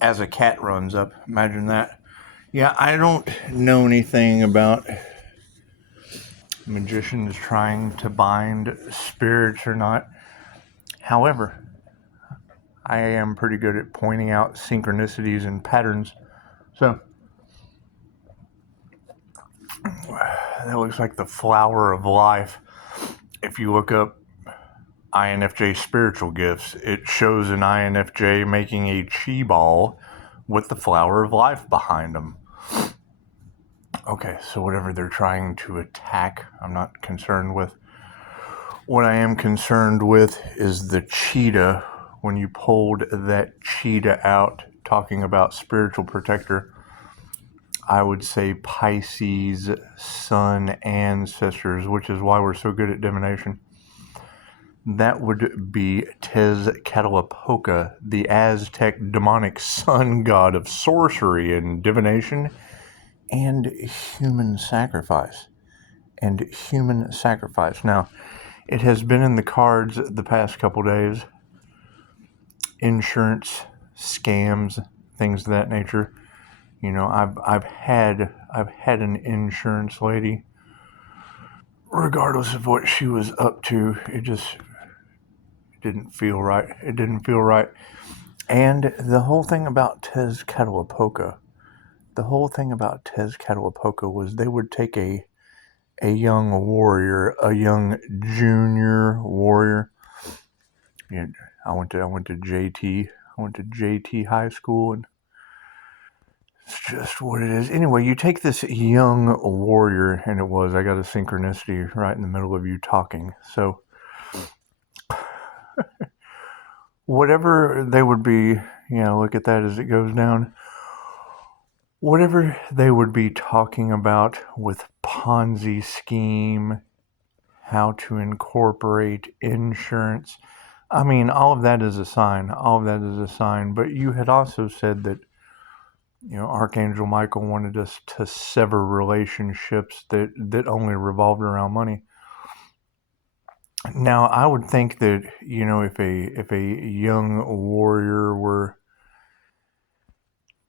as a cat runs up. Imagine that. Yeah, I don't know anything about magicians trying to bind spirits or not. However, I am pretty good at pointing out synchronicities and patterns. So, that looks like the flower of life. If you look up INFJ spiritual gifts, it shows an INFJ making a chi ball with the flower of life behind them. Okay, so whatever they're trying to attack, I'm not concerned with. What I am concerned with is the cheetah. When you pulled that cheetah out, talking about spiritual protector, I would say Pisces, sun ancestors, which is why we're so good at divination. That would be Tezcatlipoca, the Aztec demonic sun god of sorcery and divination and human sacrifice. Now, it has been in the cards the past couple days. Insurance, scams, things of that nature. You know, I've had an insurance lady. Regardless of what she was up to, it just didn't feel right. It didn't feel right. And the whole thing about Tezcatlipoca was they would take a young warrior, a young junior warrior. You know, I went to JT high school, and it's just what it is. Anyway, you take this young warrior, and I got a synchronicity right in the middle of you talking. So whatever they would be, look at that as it goes down. Whatever they would be talking about with Ponzi scheme, how to incorporate insurance. I mean, all of that is a sign. But you had also said that, Archangel Michael wanted us to sever relationships that only revolved around money. Now, I would think that, if a young warrior were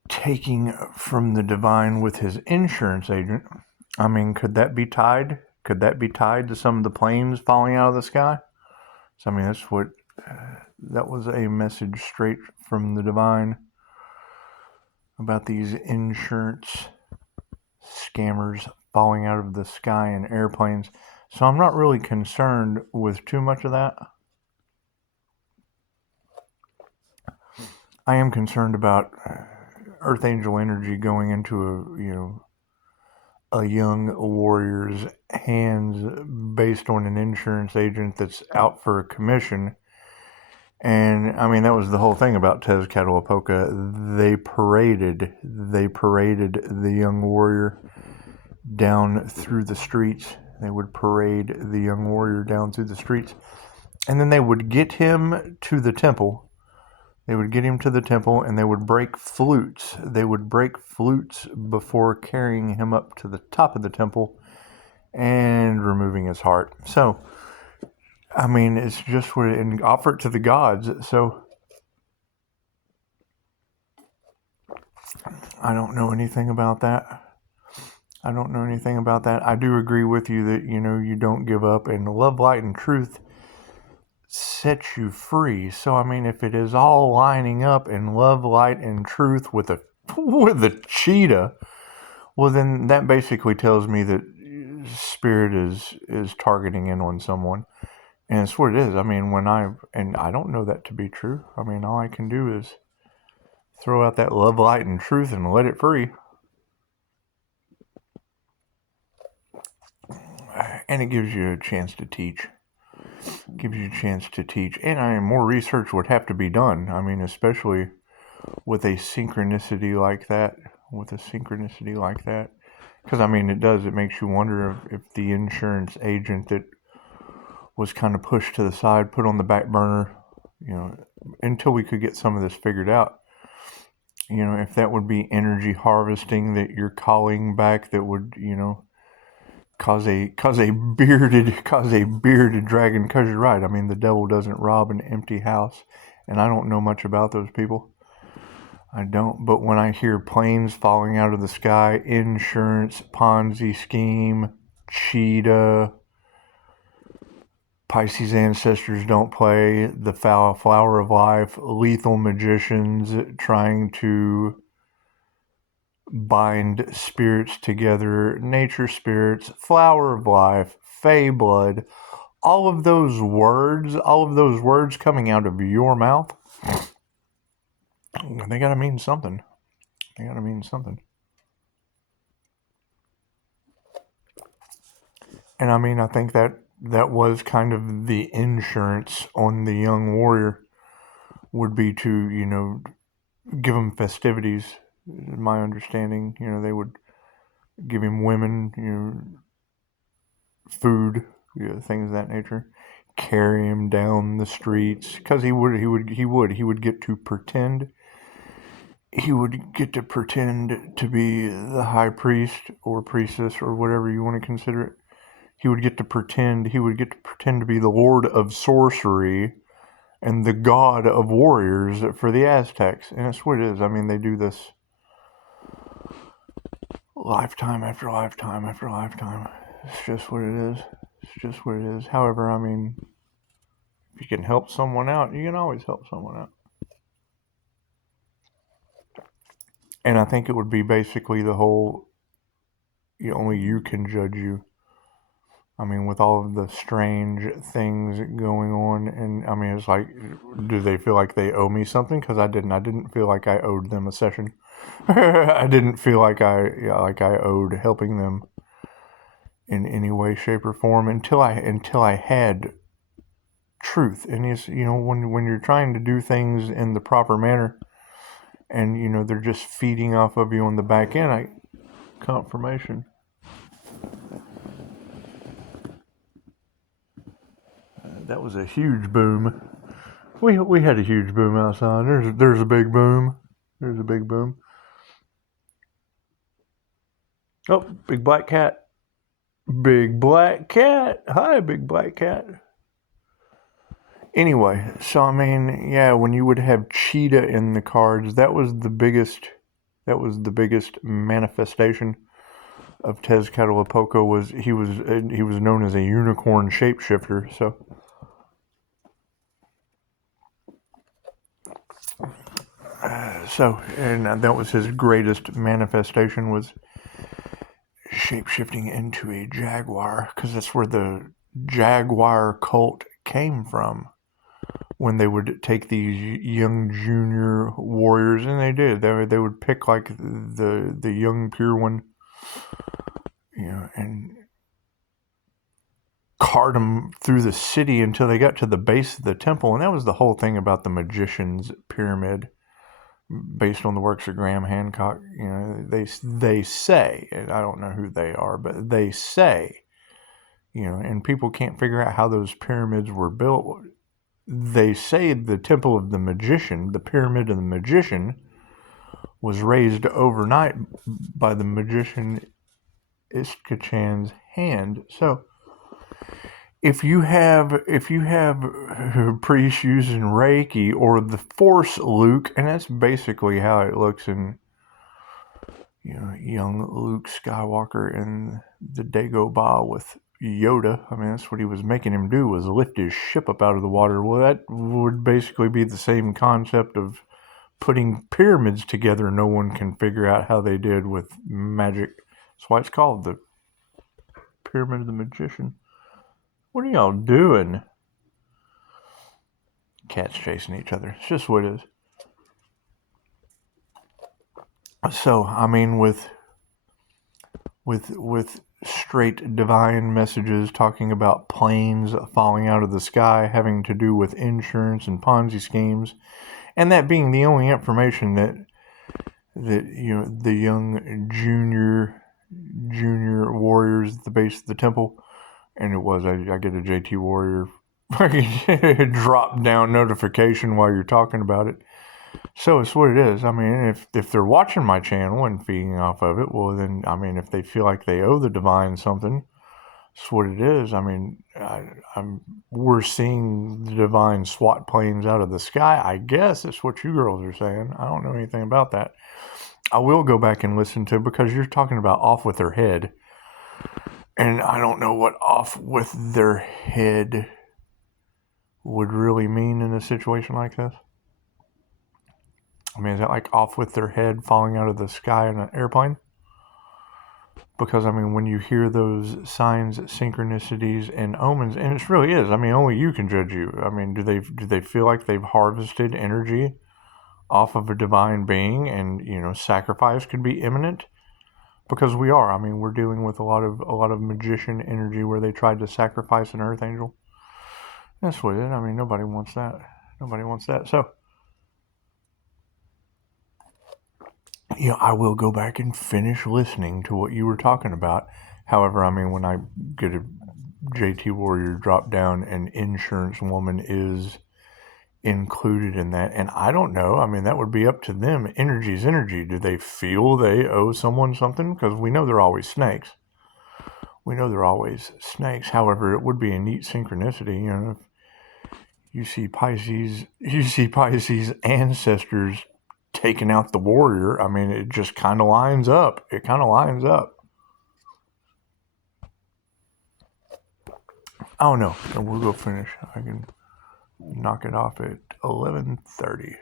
taking from the divine with his insurance agent, I mean, could that be tied? Could that be tied to some of the planes falling out of the sky? So, I mean, that was a message straight from the divine about these insurance scammers falling out of the sky in airplanes. So I'm not really concerned with too much of that. I am concerned about Earth Angel energy going into a young warrior's hands based on an insurance agent that's out for a commission. And I mean, that was the whole thing about Tezcatlipoca. They paraded the young warrior down through the streets. They would parade the young warrior down through the streets. And then they would get him to the temple. And they would break flutes. Before carrying him up to the top of the temple and removing his heart. So, I mean, it's just and offer it to the gods. So, I don't know anything about that. I do agree with you that, you don't give up, and love, light, and truth sets you free. So, I mean, if it is all lining up in love, light, and truth with a cheetah, well, then that basically tells me that spirit is targeting in on someone. And it's what it is. I mean, and I don't know that to be true. I mean, all I can do is throw out that love, light, and truth and let it free. And it gives you a chance to teach. And more research would have to be done. I mean, especially with a synchronicity like that. Because, I mean, it makes you wonder if the insurance agent that was kind of pushed to the side, put on the back burner, until we could get some of this figured out. If that would be energy harvesting that you're calling back, that would, cause a bearded dragon. Because you're right. I mean, the devil doesn't rob an empty house, and I don't know much about those people. I don't, but when I hear planes falling out of the sky, insurance, Ponzi scheme, cheetah, Pisces ancestors don't play, the flower of life, lethal magicians trying to bind spirits together, nature spirits, flower of life, fey blood, all of those words coming out of your mouth, they gotta mean something. They gotta mean something. And I mean, I think that was kind of the insurance on the young warrior, would be to, give him festivities. My understanding, they would give him women, food, things of that nature, carry him down the streets, because he would get to pretend. He would get to pretend to be the high priest or priestess or whatever you want to consider it. He would get to pretend to be the lord of sorcery and the god of warriors for the Aztecs. And that's what it is. I mean, they do this lifetime after lifetime after lifetime. It's just what it is. It's just what it is. However, I mean, if you can help someone out, you can always help someone out. And I think it would be basically the whole, only you can judge you. I mean, with all of the strange things going on, and I mean, it's like, do they feel like they owe me something? Because I didn't feel like I owed them a session. I didn't feel like I owed helping them in any way, shape, or form until I had truth. And it's, when you're trying to do things in the proper manner, and they're just feeding off of you on the back end, confirmation. That was a huge boom. We had a huge boom outside. There's a big boom. There's a big boom. Oh, big black cat. Big black cat. Hi, big black cat. Anyway, so I mean, yeah, when you would have cheetah in the cards, that was the biggest manifestation of Tezcatlipoca. Was he was known as a unicorn shapeshifter. And that was his greatest manifestation, was shapeshifting into a jaguar, because that's where the jaguar cult came from. When they would take these young junior warriors, and they would pick like the young pure one, and cart them through the city until they got to the base of the temple. And that was the whole thing about the magician's pyramid, based on the works of Graham Hancock. They say, and I don't know who they are, but they say, and people can't figure out how those pyramids were built. They say the temple of the magician, the pyramid of the magician, was raised overnight by the magician Iskachan's hand. So if you have priests using Reiki or the Force Luke, and that's basically how it looks in young Luke Skywalker in the Dagobah with Yoda. I mean, that's what he was making him do, was lift his ship up out of the water. Well, that would basically be the same concept of putting pyramids together. No one can figure out how they did with magic. That's why it's called the Pyramid of the Magician. What are y'all doing? Cats chasing each other. It's just what it is. So, I mean, with straight divine messages talking about planes falling out of the sky, having to do with insurance and Ponzi schemes, and that being the only information that the young junior warriors at the base of the temple, and it was, I get a JT Warrior drop down notification while you're talking about it. So it's what it is. I mean, if they're watching my channel and feeding off of it, well then, I mean, if they feel like they owe the divine something, That's what it is. I mean, we're seeing the divine SWAT planes out of the sky. I guess that's what you girls are saying. I don't know anything about that. I will go back and listen to, because you're talking about off with their head. And I don't know what off with their head would really mean in a situation like this. I mean, is that like off with their head falling out of the sky in an airplane? Because, I mean, when you hear those signs, synchronicities, and omens, and it really is, I mean, only you can judge you. I mean, do they feel like they've harvested energy off of a divine being, and, you know, sacrifice could be imminent? Because we are. I mean, we're dealing with a lot of magician energy where they tried to sacrifice an earth angel. That's what it is. I mean, nobody wants that. Nobody wants that. So, you know, I will go back and finish listening to what you were talking about. However, I mean, when I get a JT Warrior drop down, an insurance woman is included in that. And I don't know. I mean, that would be up to them. Energy's energy. Do they feel they owe someone something? Because we know they're always snakes. We know they're always snakes. However, it would be a neat synchronicity. You know, if you see Pisces ancestors taking out the warrior, I mean, it just kind of lines up. It kind of lines up. I don't know. And we'll go finish. I can knock it off at 11:30.